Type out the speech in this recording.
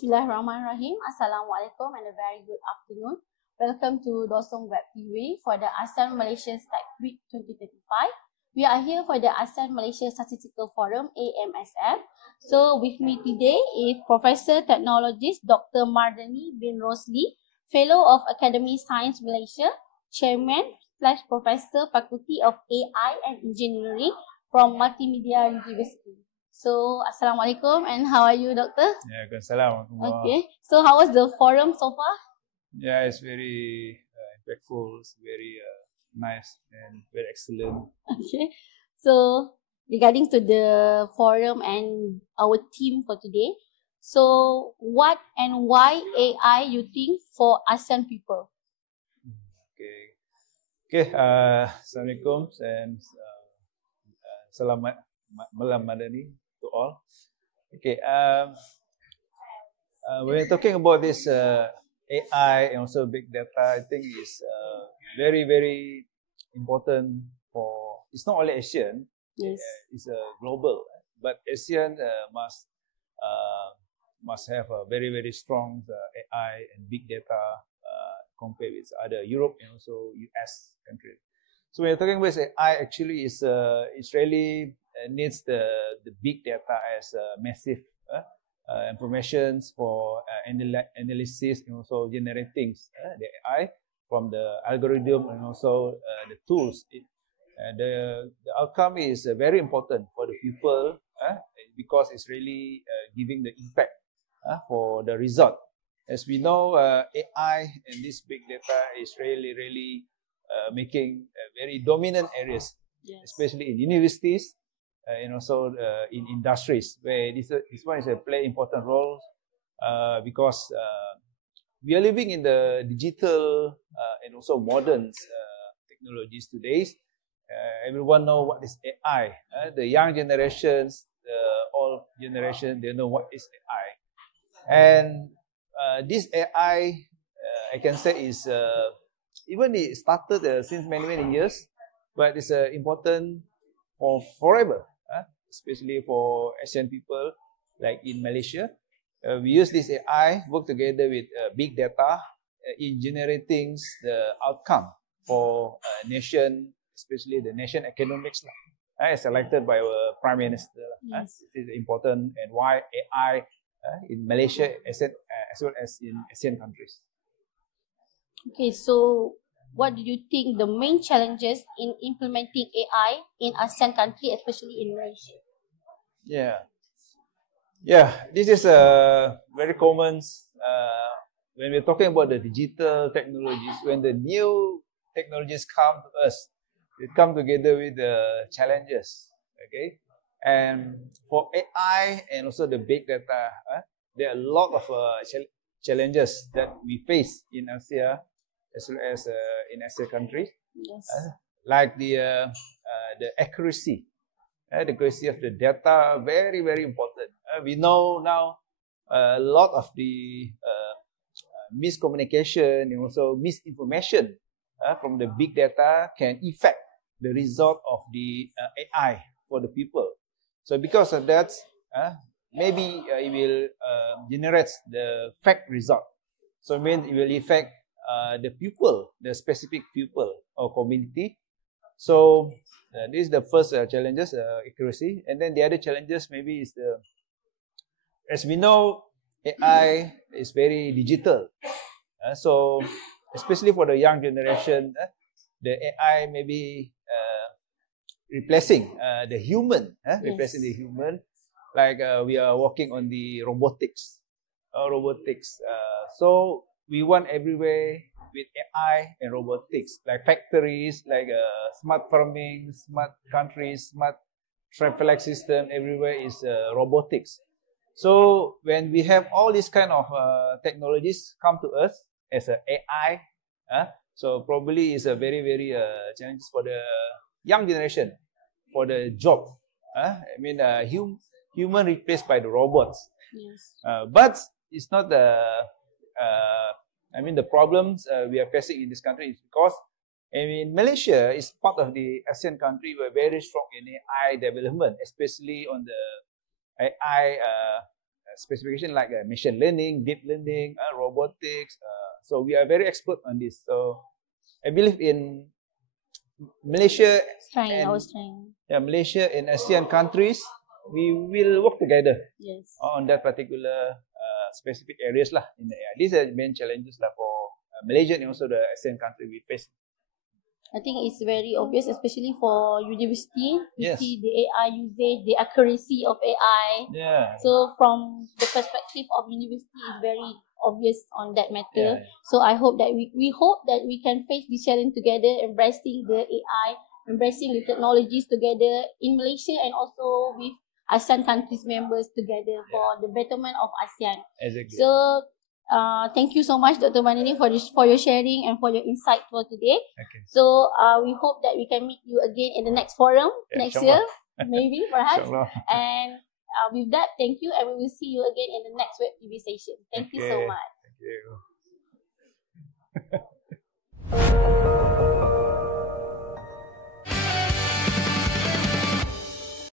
Bismillahirrahmanirrahim. Assalamualaikum and a very good afternoon. Welcome to Dosong Web TV for the ASEAN Malaysia Tech Week 2025. We are here for the ASEAN Malaysia Statistical Forum, AMSF. So with me today is Professor Technologist Dr. Mardani bin Rosli, Fellow of Academy Science Malaysia, Chairman / Professor Faculty of AI and Engineering from Multimedia University. So, Assalamualaikum, and how are you, Doctor? Waalaikumsalam. Okay. So, how was the forum so far? Yeah, it's very impactful. It's very nice and very excellent. Okay. So, regarding to the forum and our theme for today, so what and why AI you think for ASEAN people? Okay. Assalamualaikum and selamat malam Madani to all. Okay. When we're talking about this AI and also big data, I think is very, very important for. It's not only Asian. Yes. It's global, but Asian must have a very, very strong AI and big data compared with other Europe and also US countries. So when you're talking about AI, actually is really needs the big data as massive informations for analysis and also generating the AI from the algorithm and also the tools. The outcome is very important for the people because it's really giving the impact for the result. As we know, AI and this big data is really making very dominant areas, Yes. especially in universities and also in industries, where this one is play important roles because we are living in the digital and also modern technologies today. Everyone know what is AI. The young generations, the old generation, they know what is AI. And this AI, I can say, is even it started since many years, but it's important for forever, especially for Asian people like in Malaysia. We use this AI, work together with big data in generating the outcome for nation, especially the nation economics, as selected by our Prime Minister. Yes. It is important, and why AI in Malaysia as well as in Asian countries. Okay, so what do you think the main challenges in implementing AI in ASEAN country, especially in Malaysia? Yeah. This is a very common when we're talking about the digital technologies. When the new technologies come to us, they come together with the challenges. Okay, and for AI and also the big data, there are a lot of challenges that we face in Asia as well as in Asian countries. Yes. Like the accuracy. The accuracy of the data, very important. We know now a lot of the miscommunication and also misinformation from the big data can affect the result of the AI for the people. So because of that, maybe it will generate the fake result. So it means it will affect the pupil, the specific pupil or community. So this is the first challenges, accuracy, and then the other challenges maybe is as we know, AI is very digital. So especially for the young generation, the AI may be replacing the human, replacing the human. Like we are working on the robotics. So we want everywhere with AI and robotics, like factories, like smart farming, smart countries, smart traffic system, everywhere is robotics. So when we have all these kind of technologies come to us as a AI, so probably is a very challenge for the young generation, for the job. I mean, human replaced by the robots. Yes. But it's not the problems we are facing in this country is because Malaysia is part of the ASEAN country. We're very strong in AI development, especially on the AI specification like machine learning, deep learning, robotics. So we are very expert on this. So I believe in Malaysia Malaysia and ASEAN countries, we will work together on that particular specific areas lah in the AI. These are the main challenges lah for Malaysia and also the ASEAN country we face. I think it's very obvious, especially for university. You see the AI usage, the accuracy of AI. So from the perspective of university, is very obvious on that matter. So I hope that we hope that we can face this challenge together, embracing the AI, embracing the technologies together in Malaysia and also with ASEAN countries members together for the betterment of ASEAN. Exactly. So thank you so much, Dr. Manini, for your sharing and for your insight for today. So we hope that we can meet you again in the next forum next year, maybe, perhaps. And with that, thank you, and we will see you again in the next Web TV session. Thank you so much. Thank you.